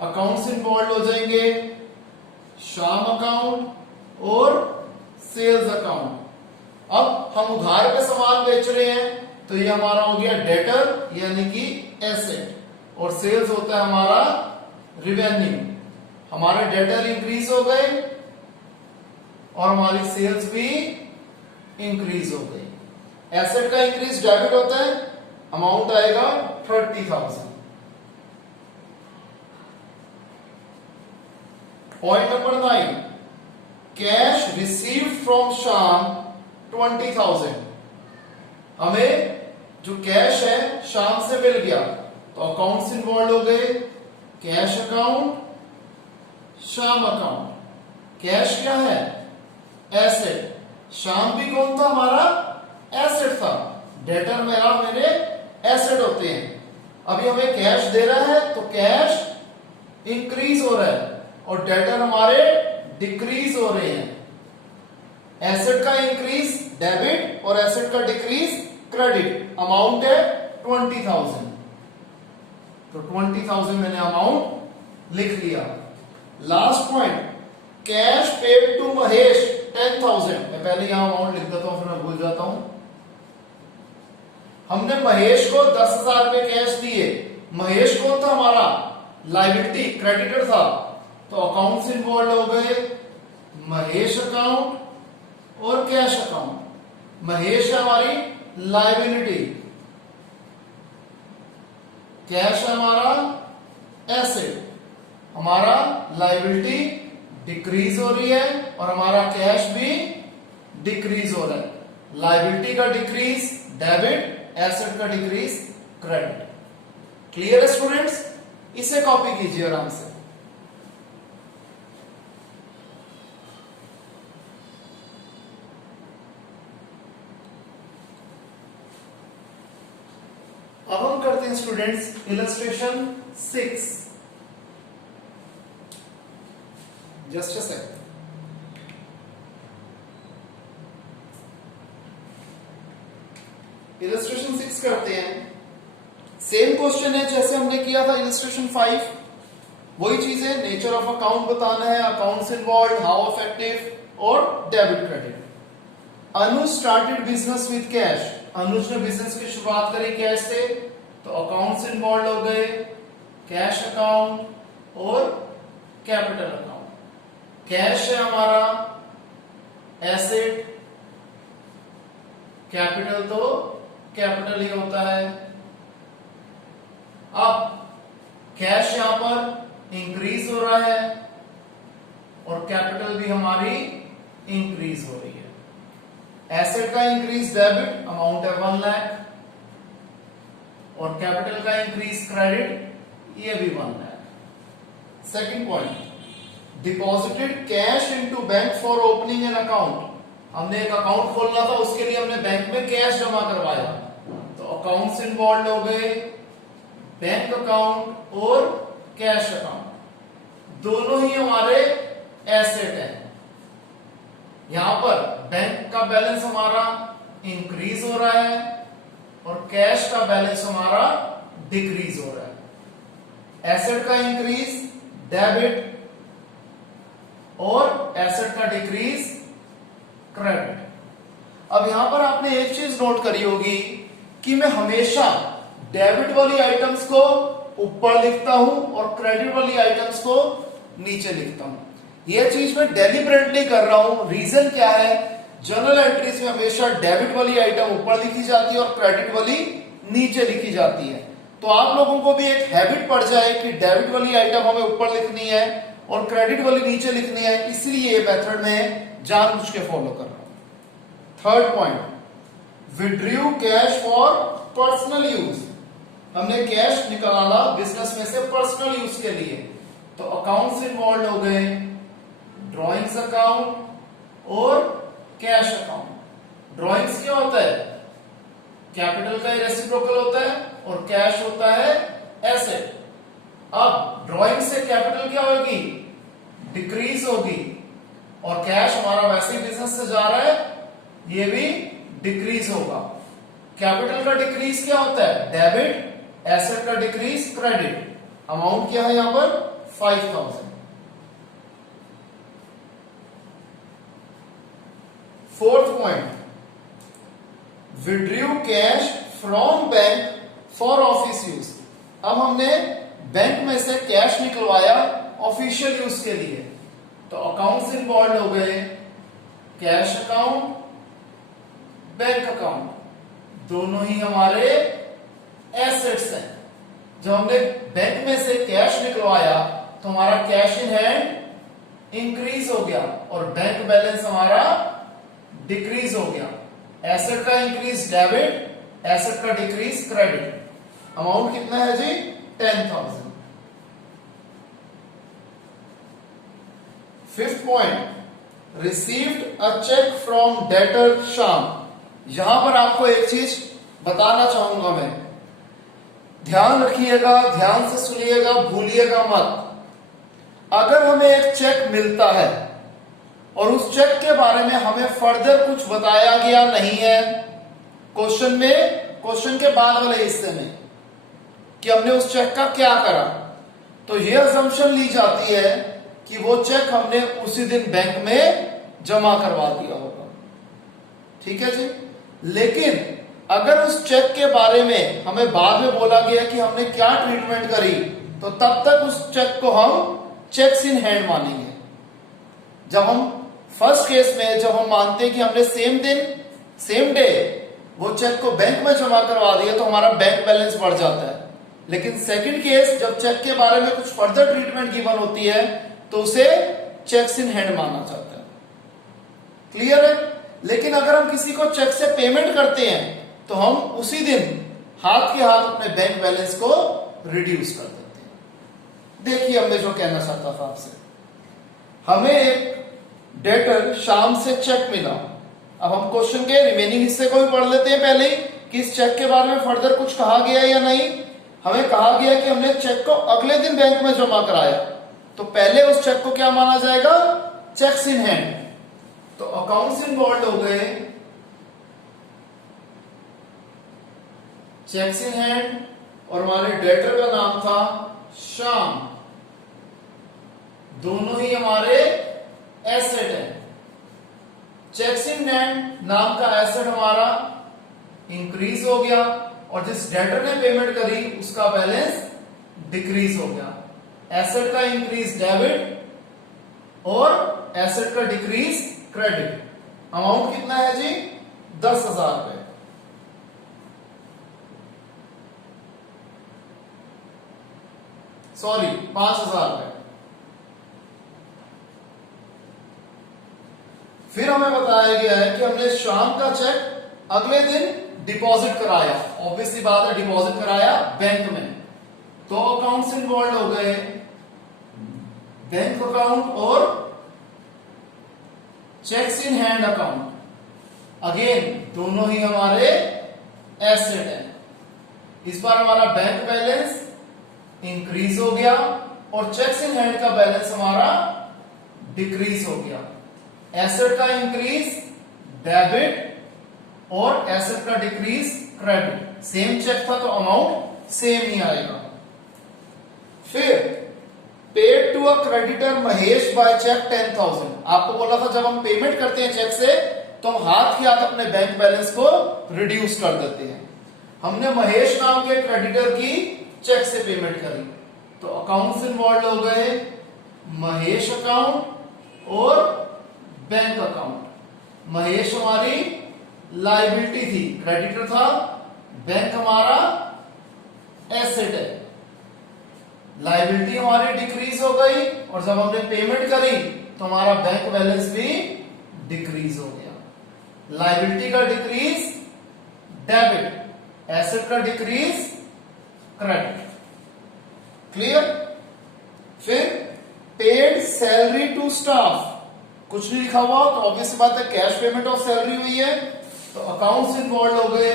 Accounts involve हो जाएंगे Shyam account और सेल्स अकाउंट। अब हम उधार पे सामान बेच रहे हैं तो ये हमारा हो गया डेटर यानी कि एसेट, और सेल्स होता है हमारा रिवेन्यू। हमारे डेटर इंक्रीज हो गए और हमारी सेल्स भी इंक्रीज हो गई। एसेट का इंक्रीज डेबिट होता है, अमाउंट आएगा 30,000। Point number 9, cash received from Shyam 20,000। हमें जो कैश है श्याम से मिल गया तो अकाउंट्स इन्वॉल्व हो गए, cash account, Shyam account. Cash क्या है? एसेट। श्याम भी कौन था? हमारा एसेट था। डेटर मेरे एसेट होते हैं। अभी हमें कैश दे रहा है तो कैश इंक्रीज हो रहा है और डेटर हमारे डिक्रीज हो रहे हैं। एसेट का इंक्रीज डेबिट और एसेट का डिक्रीज क्रेडिट। अमाउंट है 20,000 तो 20,000 मैंने अमाउंट लिख लिया। Last point, cash paid to Mahesh 10,000। मैं पहले यहां अमाउंट लिख देता हूं फिर मैं भूल जाता हूं। हमने महेश को 10,000 रुपए कैश दिए। महेश कौन था? हमारा लायबिलिटी, क्रेडिटर था। तो अकाउंट्स इन्वॉल्व हो गए, महेश अकाउंट और कैश अकाउंट। महेश है हमारी लायबिलिटी, कैश है हमारा एसेट। हमारा लायबिलिटी डिक्रीज हो रही है और हमारा कैश भी डिक्रीज हो रहा है। लायबिलिटी का डिक्रीज डेबिट, एसेट का डिक्रीज क्रेडिट। क्लियर है स्टूडेंट्स? इसे कॉपी कीजिए आराम से। अब हम करते हैं students illustration 6। Just a second. Illustration 6 करते हैं। सेम क्वेश्चन है जैसे हमने किया था इलस्ट्रेशन 5। वही चीज है, नेचर ऑफ अकाउंट बताना है, अकाउंट्स इन्वॉल्व, हाउ इफेक्टिव और debit credit. Anuj started business with cash. Anuj ने बिजनेस की शुरुआत करी कैश से, तो अकाउंट्स इन्वॉल्व हो गए, कैश अकाउंट और कैपिटल अकाउंट। कैश है हमारा एसेट, कैपिटल तो कैपिटल ही होता है। अब कैश यहां पर इंक्रीज हो रहा है और कैपिटल भी हमारी इंक्रीज हो रही है। एसेट का इंक्रीज डेबिट, अमाउंट है 1 लाख, और कैपिटल का इंक्रीज क्रेडिट, ये भी 1 lakh. Second point, deposited cash into bank for opening an account. हमने एक अकाउंट खोलना था, उसके लिए हमने बैंक में कैश जमा करवाया, तो अकाउंट्स इन्वॉल्व हो गए, बैंक अकाउंट और कैश अकाउंट। दोनों ही हमारे एसेट हैं। यहां पर बैंक का बैलेंस हमारा इंक्रीज हो रहा है और कैश का बैलेंस हमारा डिक्रीज हो रहा है। एसेट का इंक्रीज डेबिट और एसेट का डिक्रीज क्रेडिट। अब यहां पर आपने एक चीज नोट करी होगी कि मैं हमेशा डेबिट वाली आइटम्स को ऊपर लिखता हूं और क्रेडिट वाली आइटम्स को नीचे लिखता हूं। यह चीज मैं डेलिबरेटली कर रहा हूं। रीजन क्या है? जर्नल एंट्रीज में हमेशा डेबिट वाली आइटम ऊपर लिखी जाती है और क्रेडिट वाली नीचे लिखी जाती है। तो आप लोगों को भी एक हैबिट पड़ जाए कि डेबिट वाली आइटम हमें ऊपर लिखनी है और क्रेडिट वाली नीचे लिखनी है, इसलिए ये मेथड में जानबूझ के फॉलो कर रहा हूं। Third point, withdrew cash for personal use. हमने कैश निकाला बिजनेस में से पर्सनल यूज के लिए, तो अकाउंट्स इन्वॉल्व हो गए, ड्रॉइंग्स अकाउंट और कैश अकाउंट। ड्रॉइंग्स क्या होता है? कैपिटल का रेसिप्रोकल होता है और कैश होता है एसेट। अब ड्रॉइंग से कैपिटल क्या होगी? डिक्रीज होगी, और कैश हमारा वैसे ही बिजनेस से जा रहा है, ये भी डिक्रीज होगा। कैपिटल का डिक्रीज क्या होता है? डेबिट, एसेट का डिक्रीज क्रेडिट। अमाउंट क्या है यहां पर? 5000। Fourth point, withdrew cash from bank for office use. अब हमने बैंक में से कैश निकलवाया ऑफिशियल यूज के लिए, तो अकाउंट्स इन्वॉल्व हो गए, कैश अकाउंट, बैंक अकाउंट, दोनों ही हमारे एसेट्स हैं। जब हमने बैंक में से कैश निकलवाया तो हमारा कैश इन हैंड इंक्रीज हो गया और बैंक बैलेंस हमारा डिक्रीज हो गया। एसेट का इंक्रीज डेबिट, एसेट का डिक्रीज क्रेडिट। अमाउंट कितना है जी? 10,000। Fifth point, received a cheque from debtor Shyam. यहां पर आपको एक चीज बताना चाहूंगा मैं, ध्यान रखिएगा, ध्यान से सुनिएगा, भूलिएगा मत। अगर हमें एक चेक मिलता है और उस चेक के बारे में हमें फर्दर कुछ बताया गया नहीं है क्वेश्चन में, क्वेश्चन के बाद वाले हिस्से में, कि हमने उस चेक का क्या करा, तो यह अजम्पशन ली जाती है कि वो चेक हमने उसी दिन बैंक में जमा करवा दिया होगा। ठीक है जी। लेकिन अगर उस चेक के बारे में हमें बाद में बोला गया कि हमने क्या ट्रीटमेंट करी, तो तब तक उस चेक को हम चेक्स इन हैंड मानेंगे। जब हम फर्स्ट केस में जब हम मानते हैं कि हमने सेम दिन सेम डे वो चेक को बैंक में जमा करवा दिया तो हमारा बैंक बैलेंस बढ़ जाता है। लेकिन सेकंड केस, जब चेक के बारे में कुछ फर्दर ट्रीटमेंट गिवन होती है तो उसे चेक्स इन हैंड माना जाता है। क्लियर है? लेकिन अगर हम किसी को चेक से पेमेंट करते हैं तो हम उसी दिन हाथ के हाथ अपने बैंक बैलेंस को रिड्यूस कर देते हैं। देखिए अब मैं जो कहना चाहता था आपसे, हमें एक डेटर शाम से चेक मिला। अब हम क्वेश्चन के रिमेनिंग हिस्से को भी पढ़ लेते हैं पहले ही, कि इस चेक के बारे में फर्दर कुछ कहा गया या नहीं। हमें कहा गया कि हमने चेक को अगले दिन बैंक में जमा कराया, तो पहले उस चेक को क्या माना जाएगा? Checks in hand. तो अकाउंट्स इन्वॉल्व हो गए, चेक्स इन हैंड, और हमारे डेटर का नाम था श्याम, दोनों ही हमारे एसेट है। चेक्स इन हैंड नाम का एसेट हमारा इंक्रीज हो गया और जिस डेटर ने पेमेंट करी उसका बैलेंस डिक्रीज हो गया। एसेट का इंक्रीज डेबिट और एसेट का डिक्रीज क्रेडिट। अमाउंट कितना है जी? 10,000 रुपए। सॉरी, 5,000 रुपए। फिर हमें बताया गया है कि हमने शाम का चेक अगले दिन डिपॉजिट कराया। ऑब्वियसली बात है, डिपॉजिट कराया बैंक में, तो अकाउंट्स इन्वॉल्व हो गए, बैंक अकाउंट और cheques in hand account. Again दोनों ही हमारे एसेट है। इस बार हमारा बैंक बैलेंस इंक्रीज हो गया और चेक्स इन हैंड का बैलेंस हमारा डिक्रीज हो गया। एसेट का इंक्रीज डेबिट और एसेट का डिक्रीज क्रेडिट। सेम चेक था तो अमाउंट सेम ही आएगा। फिर paid to a creditor Mahesh by cheque 10,000। आपको बोला था जब हम पेमेंट करते हैं चेक से तो हम हाथ के हाथ अपने बैंक बैलेंस को रिड्यूस कर देते हैं। हमने महेश नाम के क्रेडिटर की चेक से पेमेंट करी, तो अकाउंट्स इन्वॉल्व हो गए, महेश अकाउंट और बैंक अकाउंट। महेश हमारी लायबिलिटी थी, क्रेडिटर था, बैंक हमारा एसेट है। लायबिलिटी हमारी डिक्रीज हो गई और जब हमने पेमेंट करी तो हमारा बैंक बैलेंस भी डिक्रीज हो गया। लायबिलिटी का डिक्रीज डेबिट, एसेट का डिक्रीज क्रेडिट। क्लियर? फिर पेड सैलरी टू स्टाफ, कुछ नहीं लिखा हुआ तो ऑब्वियस बात है कैश पेमेंट ऑफ सैलरी हुई है, तो अकाउंट्स इन्वॉल्व हो गए,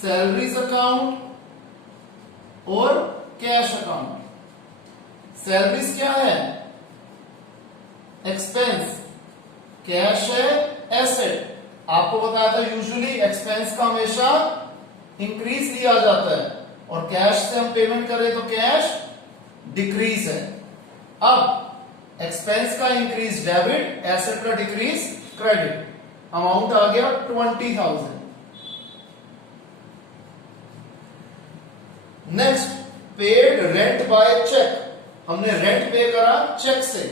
सैलरीज अकाउंट और कैश अकाउंट। सैलरीज क्या है? एक्सपेंस, कैश है एसेट। आपको बताया था यूजुअली एक्सपेंस का हमेशा इंक्रीज लिया जाता है और कैश से हम पेमेंट करें तो कैश डिक्रीज है। अब एक्सपेंस का इंक्रीज डेबिट, एसेट का डिक्रीज क्रेडिट। अमाउंट आ गया 20,000। Next, paid rent by cheque. हमने रेंट पे करा चेक से,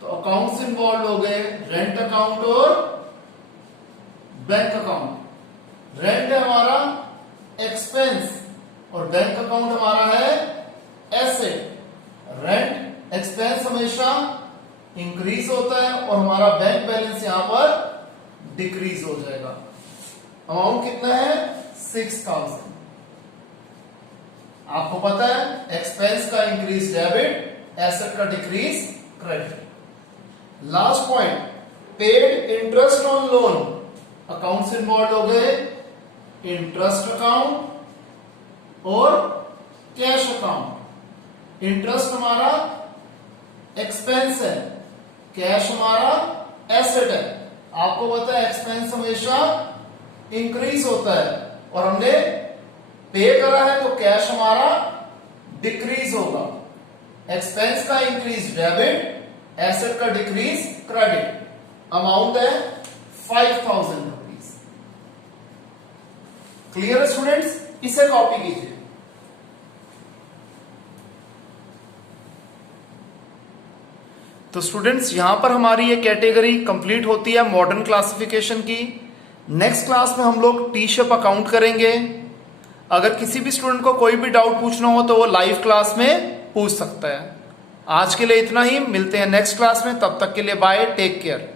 तो अकाउंट्स इन्वॉल्व हो गए, रेंट अकाउंट और बैंक अकाउंट। रेंट है हमारा एक्सपेंस और बैंक अकाउंट हमारा है एसेट। रेंट एक्सपेंस हमेशा इंक्रीज होता है और हमारा बैंक बैलेंस यहां पर डिक्रीज हो जाएगा। अमाउंट कितना है 6,000। आपको पता है एक्सपेंस का इंक्रीज डेबिट, एसेट का decrease credit. Last point, paid interest on loan. Accounts involve हो गए, इंटरेस्ट अकाउंट और कैश अकाउंट। इंटरेस्ट हमारा एक्सपेंस है, कैश हमारा एसेट है। आपको पता है एक्सपेंस हमेशा इंक्रीज होता है और हमने पे करा है तो कैश हमारा डिक्रीज होगा। एक्सपेंस का इंक्रीज डेबिट, एसेट का डिक्रीज क्रेडिट। अमाउंट है 5,000 रुपीज। क्लियर है स्टूडेंट्स? इसे कॉपी कीजिए। तो स्टूडेंट्स यहां पर हमारी ये कैटेगरी कंप्लीट होती है मॉडर्न क्लासिफिकेशन की। नेक्स्ट क्लास में हम लोग टी शेप अकाउंट करेंगे। अगर किसी भी स्टूडेंट को कोई भी डाउट पूछना हो तो वो लाइव क्लास में पूछ सकता है। आज के लिए इतना ही, मिलते हैं नेक्स्ट क्लास में। तब तक के लिए बाय, टेक केयर।